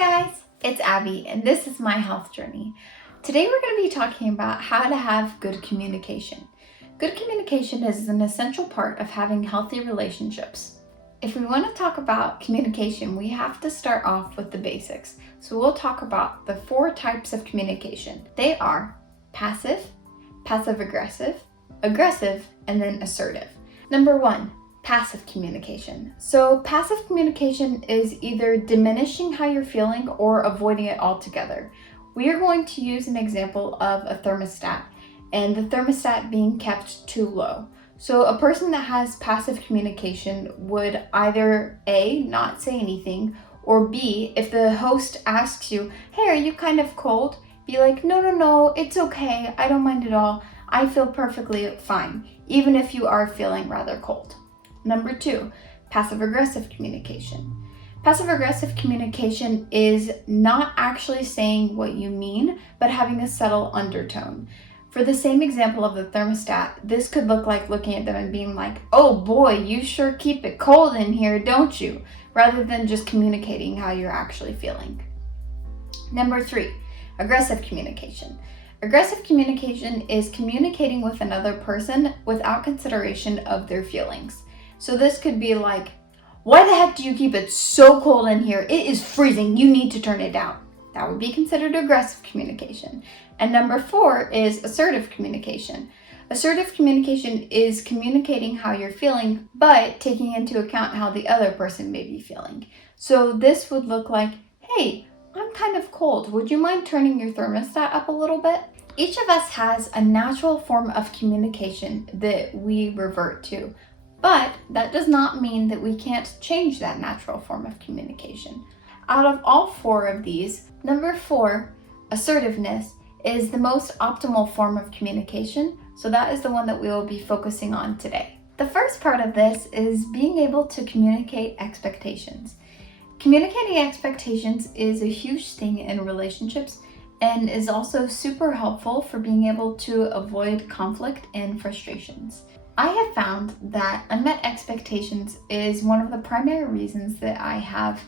guys, it's Abby and this is my health journey. Today we're going to be talking about how to have good communication. Good communication is an essential part of having healthy relationships. If we want to talk about communication, we have to start off with the basics. So we'll talk about the 4 types of communication. They are passive, passive-aggressive, aggressive, and then assertive. Number 1. Passive communication. So passive communication is either diminishing how you're feeling or avoiding it altogether. We are going to use an example of a thermostat and the thermostat being kept too low. So a person that has passive communication would either A, not say anything, or B, if the host asks you, hey, are you kind of cold? Be like, no, it's okay. I don't mind at all. I feel perfectly fine, even if you are feeling rather cold. Number 2, passive-aggressive communication. Passive-aggressive communication is not actually saying what you mean, but having a subtle undertone. For the same example of the thermostat, this could look like looking at them and being like, oh boy, you sure keep it cold in here, don't you? Rather than just communicating how you're actually feeling. Number 3, aggressive communication. Aggressive communication is communicating with another person without consideration of their feelings. So this could be like, why the heck do you keep it so cold in here? It is freezing. You need to turn it down. That would be considered aggressive communication. And number 4 is assertive communication. Assertive communication is communicating how you're feeling, but taking into account how the other person may be feeling. So this would look like, hey, I'm kind of cold. Would you mind turning your thermostat up a little bit? Each of us has a natural form of communication that we revert to. But that does not mean that we can't change that natural form of communication. Out of all 4 of these, number 4, assertiveness, is the most optimal form of communication, so that is the one that we will be focusing on today. The first part of this is being able to communicate expectations. Communicating expectations is a huge thing in relationships and is also super helpful for being able to avoid conflict and frustrations. I have found that unmet expectations is one of the primary reasons that I have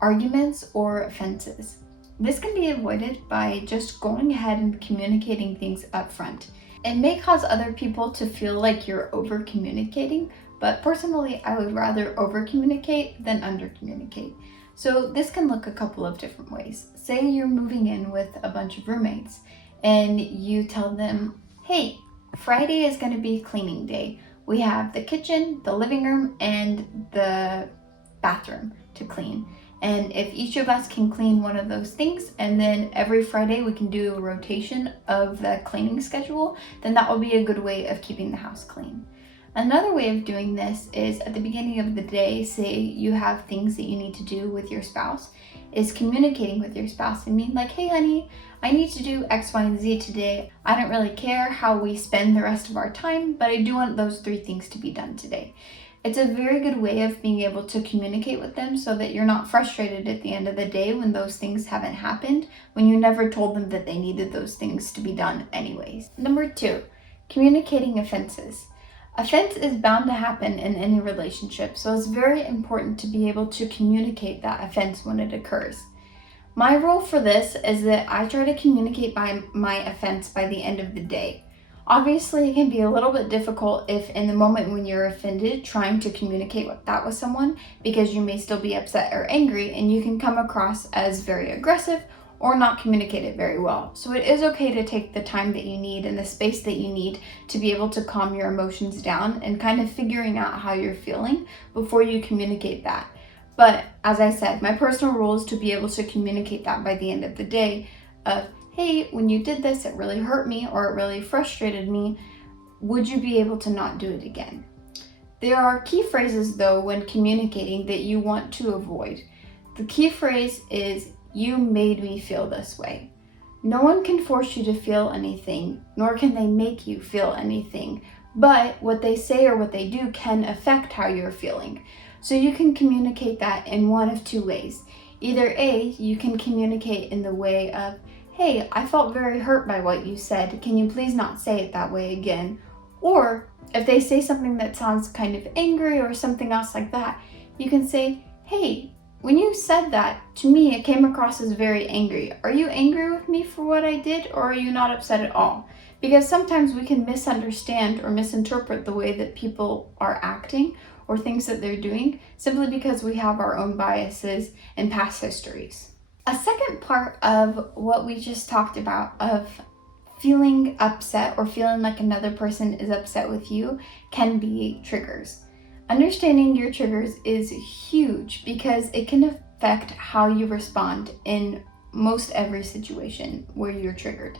arguments or offenses. This can be avoided by just going ahead and communicating things up front. It may cause other people to feel like you're over communicating, but personally I would rather over communicate than under communicate. So this can look a couple of different ways. Say you're moving in with a bunch of roommates and you tell them, hey, Friday is going to be cleaning day. We have the kitchen, the living room, and the bathroom to clean. And if each of us can clean one of those things, and then every Friday we can do a rotation of the cleaning schedule, then that will be a good way of keeping the house clean. Another way of doing this is at the beginning of the day, say you have things that you need to do with your spouse, is communicating with your spouse and being like, hey honey, I need to do X, Y, and Z today. I don't really care how we spend the rest of our time, but I do want those 3 things to be done today. It's a very good way of being able to communicate with them so that you're not frustrated at the end of the day when those things haven't happened, when you never told them that they needed those things to be done anyways. Number 2, communicating offenses. Offense is bound to happen in any relationship, so it's very important to be able to communicate that offense when it occurs. My rule for this is that I try to communicate my offense by the end of the day. Obviously, it can be a little bit difficult if in the moment when you're offended, trying to communicate that with someone because you may still be upset or angry and you can come across as very aggressive or not communicate it very well. So it is okay to take the time that you need and the space that you need to be able to calm your emotions down and kind of figuring out how you're feeling before you communicate that. But as I said, my personal rule is to be able to communicate that by the end of the day of, hey, when you did this, it really hurt me or it really frustrated me. Would you be able to not do it again? There are key phrases though when communicating that you want to avoid. The key phrase is, you made me feel this way. No one can force you to feel anything, nor can they make you feel anything. But what they say or what they do can affect how you're feeling. So you can communicate that in one of 2 ways. Either A, you can communicate in the way of, hey, I felt very hurt by what you said. Can you please not say it that way again? Or if they say something that sounds kind of angry or something else like that, you can say, hey, when you said that, to me, it came across as very angry. Are you angry with me for what I did, or are you not upset at all? Because sometimes we can misunderstand or misinterpret the way that people are acting or things that they're doing simply because we have our own biases and past histories. A second part of what we just talked about of feeling upset or feeling like another person is upset with you can be triggers. Understanding your triggers is huge because it can affect how you respond in most every situation where you're triggered.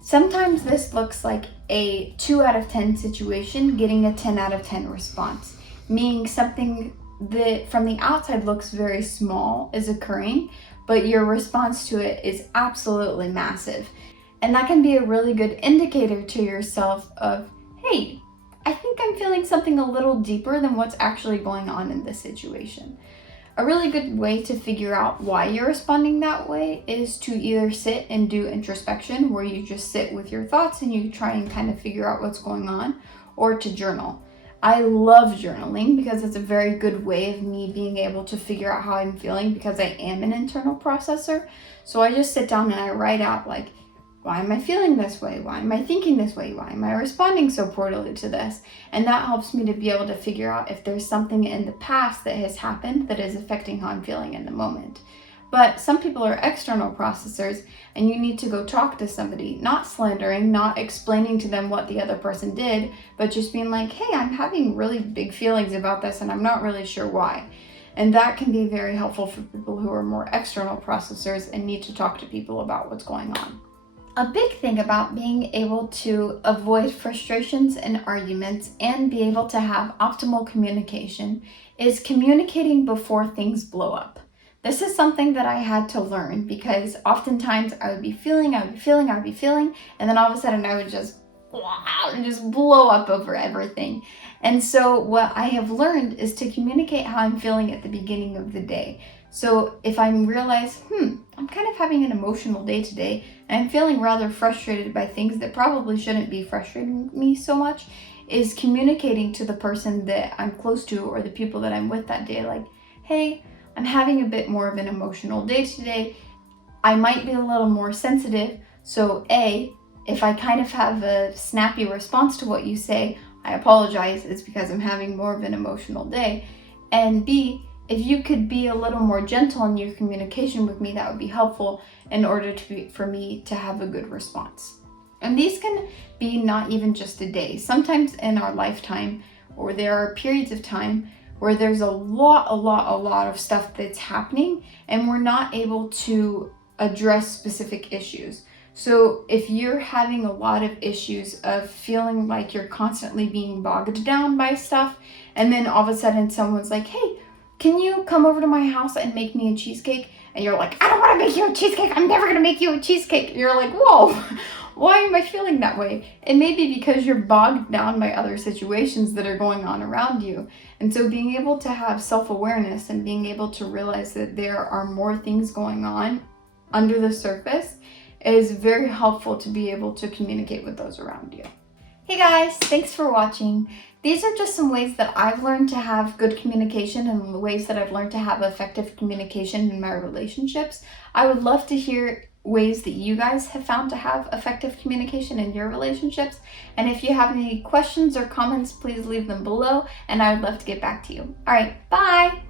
Sometimes this looks like a 2 out of 10 situation getting a 10 out of 10 response, meaning something that from the outside looks very small is occurring, but your response to it is absolutely massive. And that can be a really good indicator to yourself of, hey, I think I'm feeling something a little deeper than what's actually going on in this situation. A really good way to figure out why you're responding that way is to either sit and do introspection, where you just sit with your thoughts and you try and kind of figure out what's going on, or to journal. I love journaling because it's a very good way of me being able to figure out how I'm feeling because I am an internal processor. So I just sit down and I write out like, why am I feeling this way? Why am I thinking this way? Why am I responding so poorly to this? And that helps me to be able to figure out if there's something in the past that has happened that is affecting how I'm feeling in the moment. But some people are external processors and you need to go talk to somebody, not slandering, not explaining to them what the other person did, but just being like, hey, I'm having really big feelings about this and I'm not really sure why. And that can be very helpful for people who are more external processors and need to talk to people about what's going on. A big thing about being able to avoid frustrations and arguments and be able to have optimal communication is communicating before things blow up. This is something that I had to learn because oftentimes I would be feeling, and then all of a sudden I would just blow up over everything. And so what I have learned is to communicate how I'm feeling at the beginning of the day. So if I realize, I'm kind of having an emotional day today, and I'm feeling rather frustrated by things that probably shouldn't be frustrating me so much, is communicating to the person that I'm close to or the people that I'm with that day, like, hey, I'm having a bit more of an emotional day today. I might be a little more sensitive. So A, if I kind of have a snappy response to what you say, I apologize. It's because I'm having more of an emotional day. And B, if you could be a little more gentle in your communication with me, that would be helpful in order for me to have a good response. And these can be not even just a day. Sometimes in our lifetime, or there are periods of time where there's a lot of stuff that's happening and we're not able to address specific issues. So if you're having a lot of issues of feeling like you're constantly being bogged down by stuff, and then all of a sudden someone's like, hey, can you come over to my house and make me a cheesecake? And you're like, I don't want to make you a cheesecake. I'm never going to make you a cheesecake. And you're like, whoa, why am I feeling that way? It may be because you're bogged down by other situations that are going on around you. And so being able to have self-awareness and being able to realize that there are more things going on under the surface is very helpful to be able to communicate with those around you. Hey guys, thanks for watching. These are just some ways that I've learned to have good communication and the ways that I've learned to have effective communication in my relationships. I would love to hear ways that you guys have found to have effective communication in your relationships. And if you have any questions or comments, please leave them below and I would love to get back to you. All right, bye.